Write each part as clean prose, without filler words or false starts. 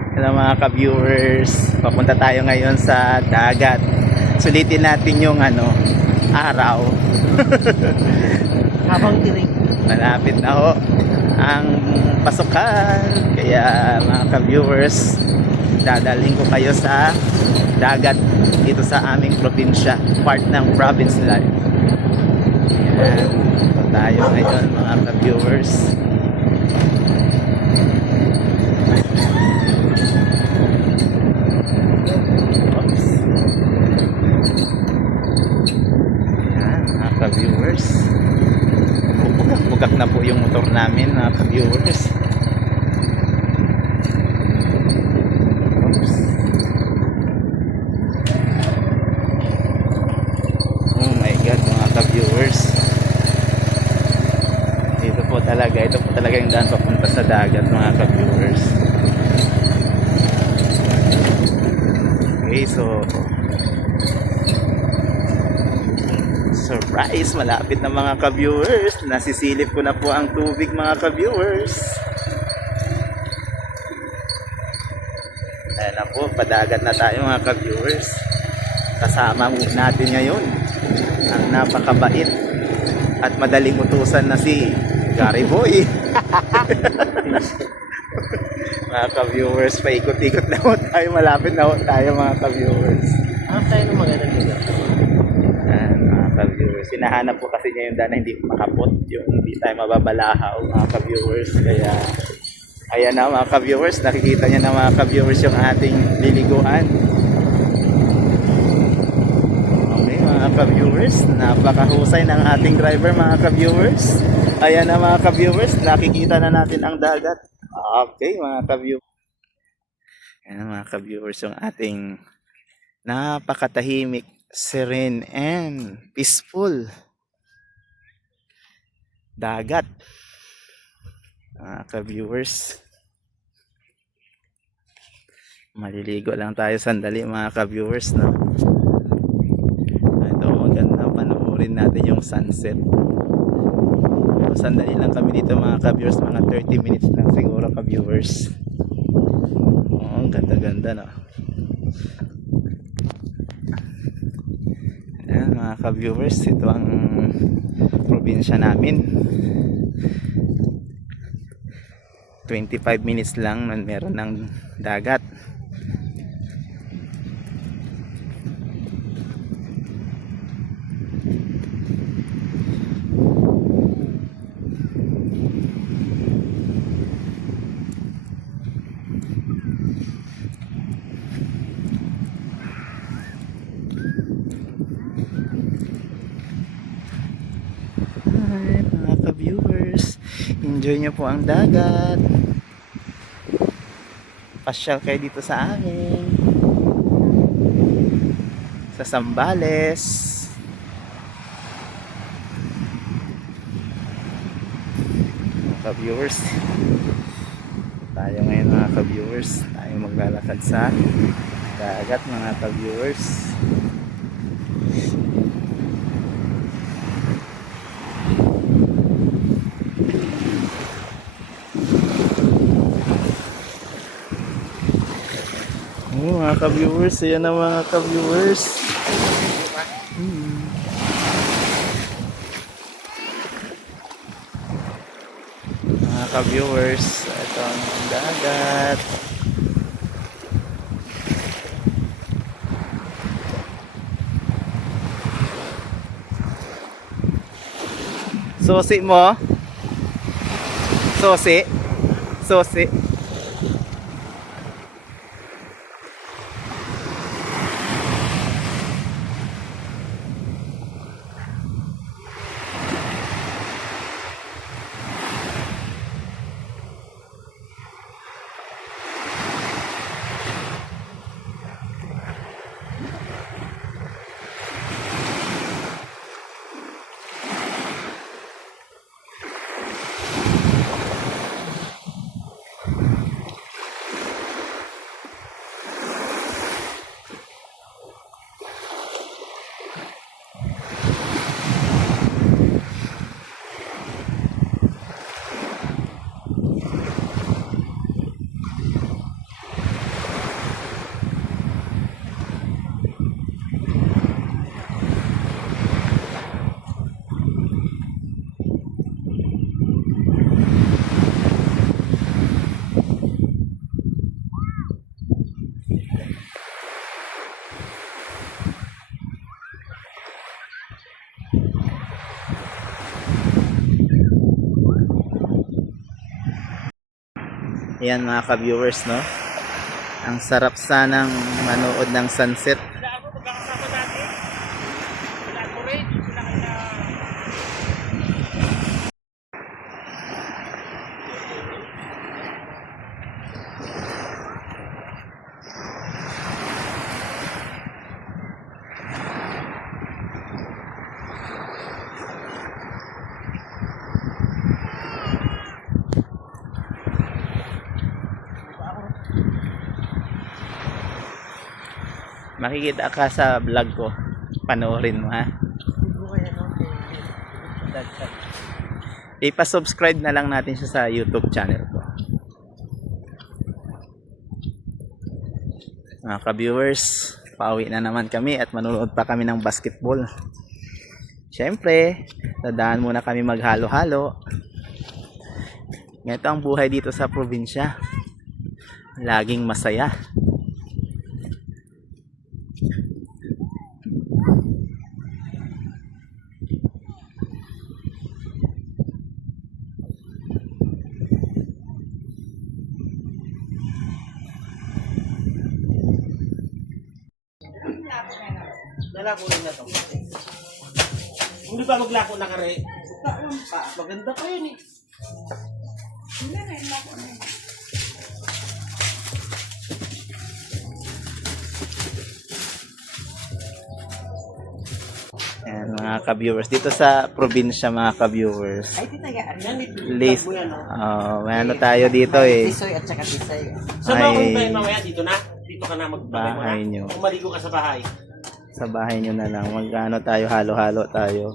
Hello mga ka-viewers, papunta tayo ngayon sa dagat. Sulitin natin yung araw. Habang tirik. Malapit na ho ang pasukan. Kaya mga ka-viewers, dadalhin ko kayo sa dagat dito sa aming probinsya, part ng province life. Ayan, ito tayo ngayon mga ka-viewers. Mga ka-viewers, bugak na po yung motor namin mga ka-viewers. Oh my god mga ka-viewers, ito po talaga yung daan papunta sa dagat mga ka-viewers. Okay, so surprise, malapit na mga ka-viewers. Nasisilip ko na po ang tubig mga ka-viewers. Ayan na po, padagat na tayo mga ka-viewers. Kasama natin ngayon ang napakabait at madaling utusan na si Gary Boy. Mga ka-viewers, paikot-ikot na ho tayo, malapit na ho tayo mga ka-viewers. Hanap tayo ng magandang lugar. Mga ka-viewers, hinahanap po kasi niya yung daan na hindi makapot, yung hindi tayo mababalahaw mga ka-viewers. Kaya ayan na mga ka-viewers, nakikita niya na mga ka-viewers yung ating liliguan. Okay mga ka-viewers, napakahusay ng ating driver mga ka-viewers. Ayan na mga ka-viewers, nakikita na natin ang dagat. Okay mga ka-viewers, ayan mga ka-viewers yung ating napakatahimik, serene and peaceful dagat mga ka-viewers. Maliligo lang tayo sandali mga ka-viewers, no? Ito maganda, panoorin natin yung sunset. Pero sandali lang kami dito mga ka-viewers, mga 30 minutes lang siguro ka-viewers. Oh, ganda-ganda, no? Ayan mga ka-viewers, ito ang probinsya namin. 25 minutes lang meron ng dagat. Alright mga ka-viewers, enjoy nyo po ang dagat. Pasyal kayo dito sa amin sa Zambales. Mga ka-viewers, tayo ngayon mga ka-viewers, tayo maglalakad sa dagat mga ka-viewers. Mga ka-viewers, ayan na mga ka-viewers. Mga ka-viewers, ito ang dagat. Sosi mo? Sosi? Sosi? Ayan mga ka-viewers, no? Ang sarap sanang manood ng sunset. Sila ako, magkakasama natin. Sila ako rin. Sila kaya... Makikita ka sa vlog ko. Panoorin mo, ha? Ipa-subscribe na lang natin siya sa YouTube channel ko. Mga ka-viewers, pauwi na naman kami at manonood pa kami ng basketball. Siyempre, dadaan muna kami maghalo-halo. Ganito ang buhay dito sa probinsya. Laging masaya. Nalako rin na to. Hindi pa maglako na kare. Maganda pa yun eh. Ayan, mga ka-viewers. Dito sa probinsya, mga ka-viewers. Ay, di taga Yan, List. mo yan, oh. May ano tayo dito eh. Tisoy at saka tisay. So, mga Ay. kung tayo mamaya dito na. Dito ka na magbabay mo na. Bahay nyo. Kung maligo ka sa bahay. Sa bahay nyo na lang. Mag-ano tayo, halo-halo tayo.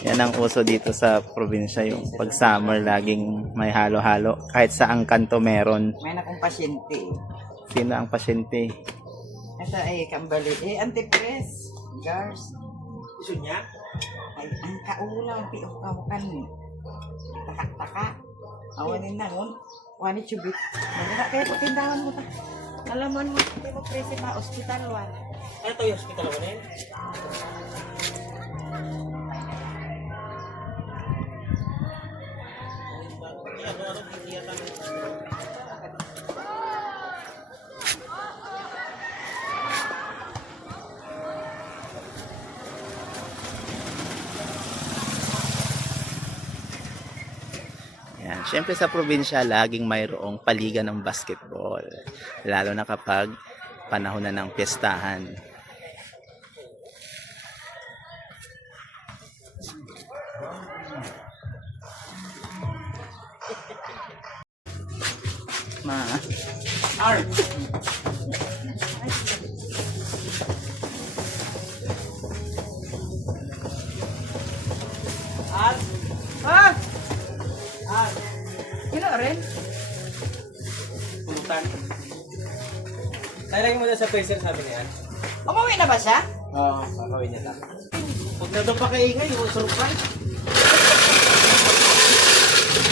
Yan ang uso dito sa probinsya. Yung pag summer, laging may halo-halo. Kahit saang kanto meron. May nakong pasyente. Sino ang pasyente? Ito ay kambali. Antipres. Gars. Gusto niya? Ay, ang kaulang piukawakan ni. Taka-taka. Awanin na nun. Wani chubit. Magana kayo patindahan mo ta. Alaman mo, hindi mo presi pa, ospital wan. Ano ito yung hospital mo na yun? Yan. Siyempre sa probinsya, laging mayroong paligan ng basketball. Lalo na kapag panahon na ng piyestahan. Ma, Art! Art! Ah! Art! Kino rin? Pulutan. Talagay mo na sa freezer, sabi niya. Umuwi na ba siya? Oo, kakawin niya lang. Huwag na doon pa kaingay, yung surprise.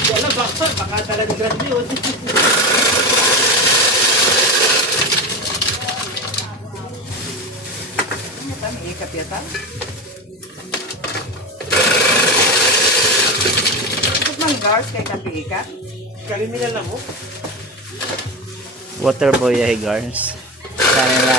Wala, baksa, baka talaga grande yun. Ano ta? May ikap yata? Ikap mang gars kay kapi ikap? Kaliminan lang mo. water boy higars. Sana na